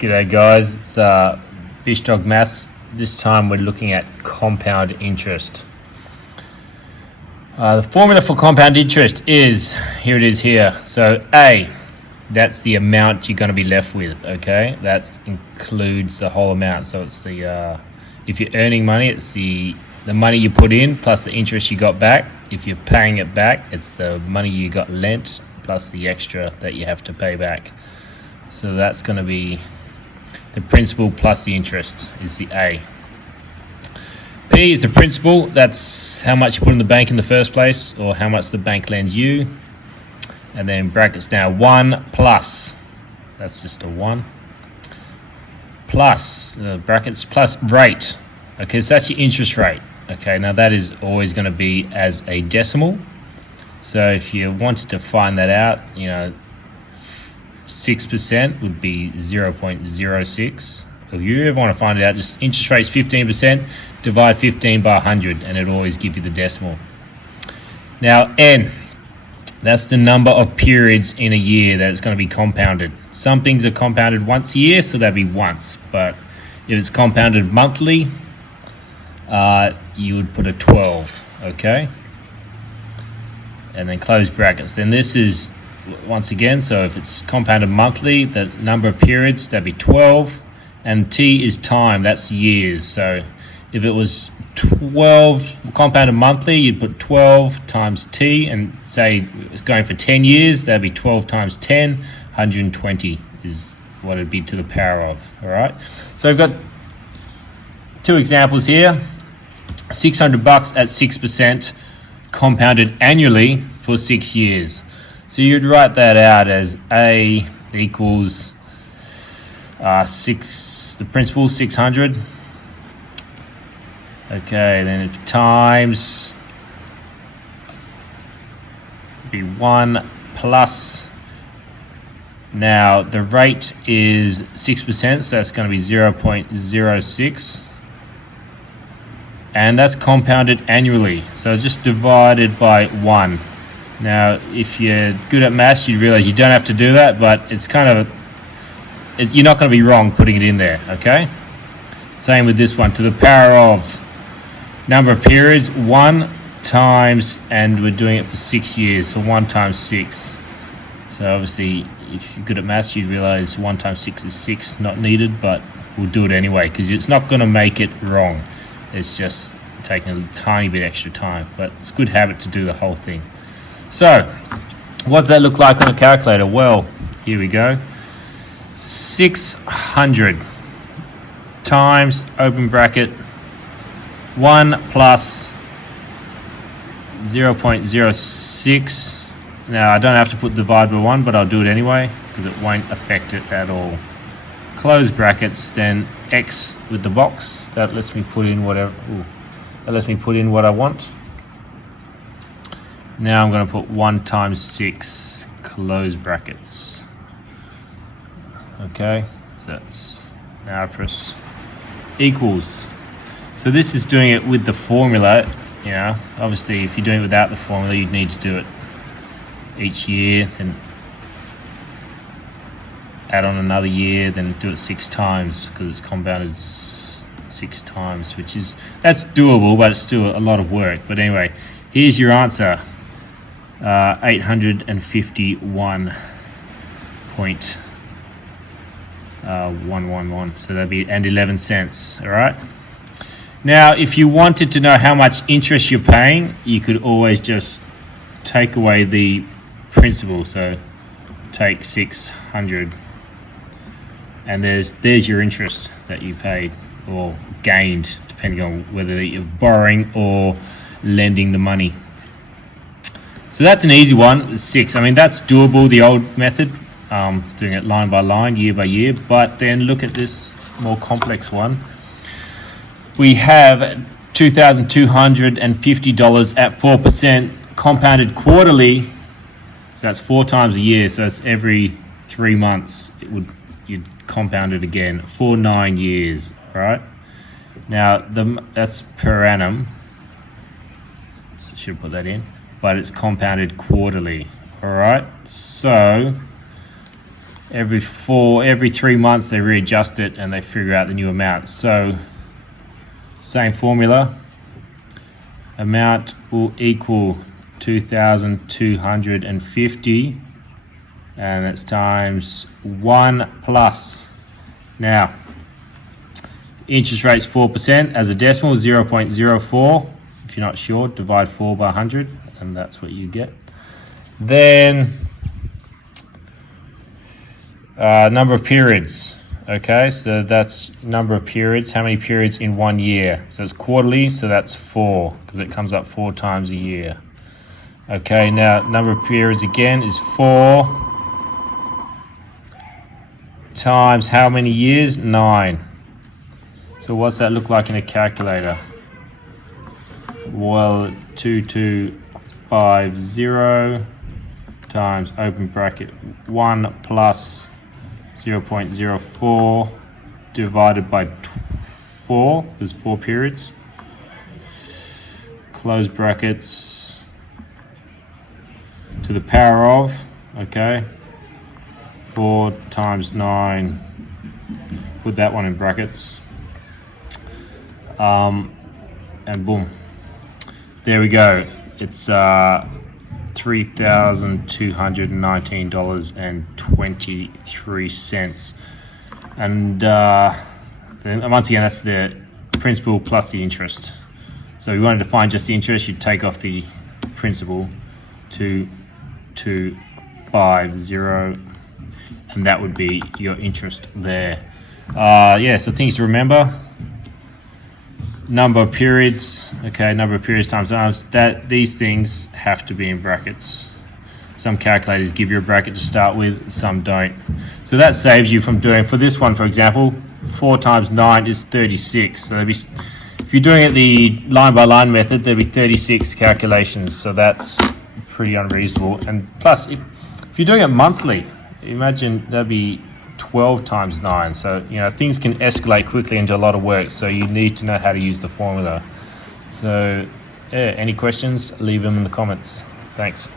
G'day guys, it's Bish Dog Maths. This time we're looking at compound interest. The formula for compound interest is, here it is here. So A, that's the amount you're going to be left with, okay? That includes the whole amount. So it's the, if you're earning money, it's the money you put in plus the interest you got back. If you're paying it back, it's the money you got lent plus the extra that you have to pay back. So that's going to be the principal plus the interest is the A. P is the principal. That's how much you put in the bank in the first place, or how much the bank lends you. And then brackets down 1 plus, that's just a 1, plus, brackets, plus rate. Okay, so that's your interest rate. Okay, now that is always going to be as a decimal. So if you wanted to find that out, 6% would be 0.06. If you ever want to find it out, just interest rate's 15%, divide 15 by 100, and it'll always give you the decimal. Now, N, that's the number of periods in a year that it's going to be compounded. Some things are compounded once a year, so that'd be once. But if it's compounded monthly, you would put a 12, okay? And then close brackets. Then this is, once again, so if it's compounded monthly, the number of periods, that'd be 12. And T is time, that's years. So if it was 12 compounded monthly, you'd put 12 times T, and say it's going for 10 years, that'd be 12 times 10, 120 is what it'd be to the power of, all right? So I've got two examples here. $600 at 6% compounded annually for 6 years. So you'd write that out as A equals 6, the principal 600. Okay, then times be 1 plus. Now the rate is 6%, so that's going to be 0.06. And that's compounded annually, so it's just divided by 1. Now, if you're good at maths, you realize you don't have to do that, but it's kind of, you're not going to be wrong putting it in there, okay? Same with this one, to the power of number of periods, 1 times, and we're doing it for 6 years, so 1 times 6. So obviously, if you're good at maths, you realize 1 times 6 is 6, not needed, but we'll do it anyway, because it's not going to make it wrong. It's just taking a tiny bit extra time, but it's a good habit to do the whole thing. So, what does that look like on a calculator? Well, here we go. 600 times, open bracket, 1 plus 0.06. Now, I don't have to put divide by 1, but I'll do it anyway, because it won't affect it at all. Close brackets, then X with the box. That lets me put in whatever. That lets me put in what I want. Now I'm going to put 1 times 6, close brackets. Okay, so that's now press equals. So this is doing it with the formula. Obviously if you're doing it without the formula, you'd need to do it each year, then add on another year, then do it 6 times, because it's compounded 6 times, that's doable, but it's still a lot of work. But anyway, here's your answer. 851.111. So that'd be, and 11 cents. All right. Now, if you wanted to know how much interest you're paying, you could always just take away the principal. So take 600, and there's your interest that you paid or gained, depending on whether you're borrowing or lending the money. So that's an easy one, 6. I mean, that's doable, the old method, doing it line by line, year by year. But then look at this more complex one. We have $2,250 at 4% compounded quarterly. So that's 4 times a year. So that's every 3 months you'd compound it again for 9 years, right? Now that's per annum. So should put that in. But it's compounded quarterly. All right, so every 3 months they readjust it and they figure out the new amount. So same formula, amount will equal 2,250, and it's times 1 plus. Now, interest rate's 4%. As a decimal, 0.04. If you're not sure, divide 4 by 100, and that's what you get. Then, number of periods. Okay, so that's number of periods. How many periods in 1 year? So it's quarterly, so that's 4, because it comes up 4 times a year. Okay, now number of periods again is 4 times how many years? 9. So what's that look like in a calculator? Well, 2250 times open bracket 1 plus 0.04 divided by 4, there's 4 periods, close brackets, to the power of, okay, 4 times 9, put that one in brackets, and boom, there we go. It's $3,219.23, and once again, that's the principal plus the interest. So if you wanted to find just the interest, you'd take off the principal, 2,250, and that would be your interest there. Yeah, so things to remember: number of periods, okay, number of periods times that these things have to be in brackets. Some calculators give you a bracket to start with, some don't. So that saves you from doing, for this one, for example, 4 times 9 is 36. So if you're doing it the line by line method, there'll be 36 calculations. So that's pretty unreasonable. And plus, if you're doing it monthly, imagine that'd be 12 times 9. So, you know, things can escalate quickly into a lot of work. So you need to know how to use the formula. So, yeah, any questions, leave them in the comments. Thanks.